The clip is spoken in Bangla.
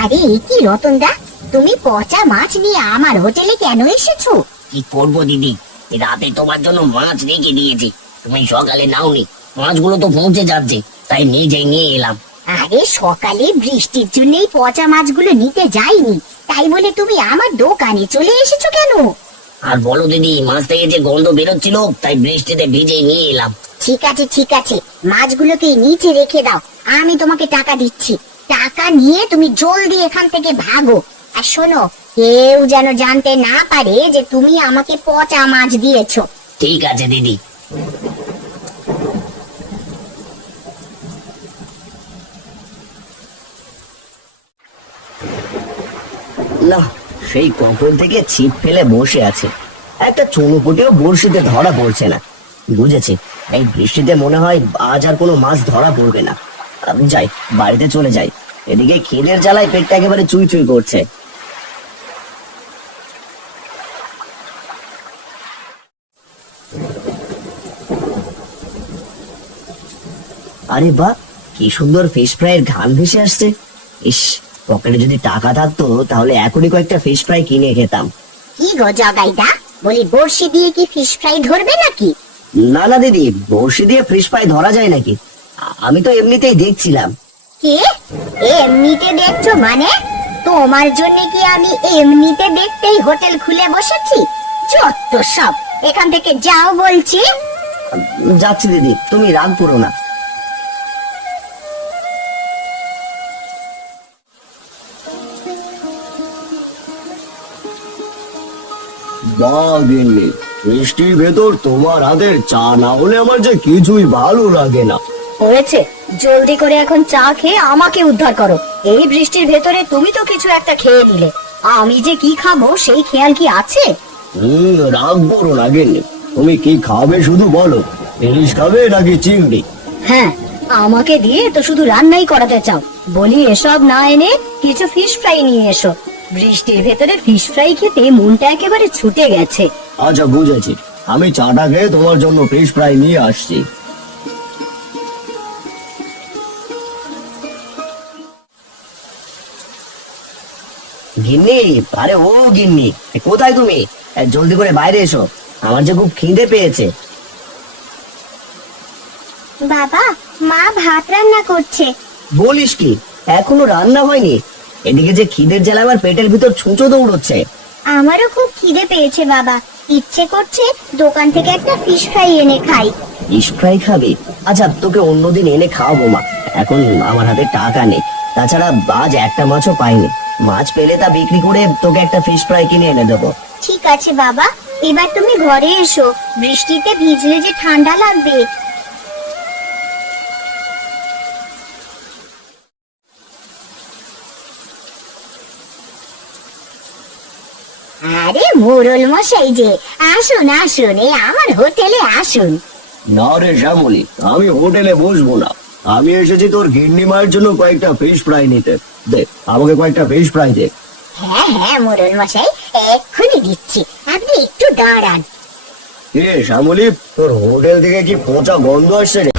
আরে কি রতনদা, তুমি পচা মাছ নিয়ে আমার হোটেলে কেন এসেছো? কি করবো দিদি, রাতে তোমার জন্য মাছ রেখে দিয়েছি, তুমি সকালে নাওনি। মাছগুলো তো পৌঁছে যাচ্ছে, তাই নিজেই নিয়ে এলাম। আরে সকালে বৃষ্টির জন্যই পচা মাছগুলো নিতে যাইনি, তাই বলে তুমি আমার দোকানে চলে এসেছো কেন? আর বলো দিদি, মাছ থেকে যে গন্ধ বেরোচ্ছিল, তাই বৃষ্টিতে ভিজে নিয়ে এলাম। ঠিক আছে ঠিক আছে, মাছগুলোকে নিচে রেখে দাও, আমি তোমাকে টাকা দিচ্ছি। টাকা নিয়ে তুমি জলদি এখান থেকে ভাগো। আর শোনো, কেউ যেন জানতে না পারে যে তুমি আমাকে পচা মাছ দিয়েছো। ঠিক আছে দিদি। না, সেই কখন থেকে ছিপ ফেলে বসে আছে, একটা চুনোপুটিও বড়শিতে ধরা পড়ছে না। বুঝেছি, এই বৃষ্টিতে মনে হয় আজ আর কোনো মাছ ধরা পড়বে না। আমি যাই, বাড়িতে চলে যাই। এদিকে খিদের জ্বালায় পেটটা একেবারে চুই চুই করছে। আরে বাহ, কি সুন্দর ফিশ ফ্রাইয়ের ঘ্রাণ ভেসে আসছে। ইস, পকেটে যদি টাকা থাকতো তাহলে এখনই কয়েকটা ফিশ ফ্রাই কিনে খেতাম। কি গো জগাইদা, বলি বড়শি দিয়ে কি ফিশ ফ্রাই ধরবে নাকি? না না দিদি, বড়শি দিয়ে ফিশ ফ্রাই ধরা যায় নাকি? আমি তো এমনিতেই দেখছিলাম। কে এমনিতে দেখছো মানে? তোমার জন্য কি আমি এমনিতে দেখতেই হোটেল খুলে বসেছি? যত সব, এখান থেকে যাও বলছি। যাচ্ছি দিদি, তুমি রাগ করো না। বাগিনি, বৃষ্টির ভেতর তোমার হাতের চা না হলে আমার যে কিছুই ভালো লাগে না। হয়েছে, জলদি করে এখন চা খেয়ে আমাকে উদ্ধার করো। এই বৃষ্টির ভেতরে তুমি তো কিছু একটা খেয়ে নিলে, আমি যে কি খাবো সেই খেয়াল কি আছে? রাগ করো না গিন্নি, তুমি কি খাবে শুধু বলো। ইলিশ খাবে নাকি চিংড়ি? হ্যাঁ, আমাকে দিয়ে তো শুধু রান্নাই করাতে চাও। বলি এসব না এনে কিছু ফিশ ফ্রাই নিয়ে এসো। বৃষ্টির ভেতরে ফিশ ফ্রাই খেতে মনটা একেবারে ছুটে গেছে। আচ্ছা বুঝেছি, আমি চাটা খেয়ে তোমার জন্য ফিশ ফ্রাই নিয়ে আসছি। গিন্নি, আরে ও গিন্নি, কোথায় তুমি? জলদি করে বাইরে এসো, আমার যে খুব খিদে পেয়েছে। বাবা, মা ভাত রান্না করছে। বলিস কি, এখনো রান্না হয়নি? এদিকে যে খিদের জ্বালা আমার পেটের ভিতর ছুঁচো দৌড়চ্ছে। আমারও খুব খিদে পেয়েছে বাবা, ইচ্ছে করছে দোকান থেকে একটা ফিশ ফ্রাই এনে খাই। ফিশ ফ্রাই খাবি? আচ্ছা, তোকে অন্যদিন এনে খাওয়াবো মা, এখন আমার হাতে টাকা নেই। তাছাড়া আজ একটা মাছও পাইনি, মাছ পেলে তা বিক্রি করে তোকে একটা ফিশ ফ্রাই কিনে এনে দেবো। ঠিক আছে বাবা, এবার তুমি ঘরে এসো, বৃষ্টিতে ভিজলে যে ঠান্ডা লাগবে। আরে মোড়ল মশাই যে, আসুন আসুন, এই আমার হোটেলে আসুন। না রে শ্যামলি, আমি হোটেলে বসবো না। আমি এসেছি তোর গিন্নি মায়ের জন্য কয়েকটা ফিশ ফ্রাই নিতে। দে আমাকে কয়েকটা ফিশ ফ্রাই দে। হ্যাঁ হ্যাঁ মোড়ল মশাই, এক্ষুনি দিচ্ছি, আপনি একটু দাঁড়ান। এ শ্যামলি, তোর হোটেল থেকে কি পচা গন্ধ আসছে রে?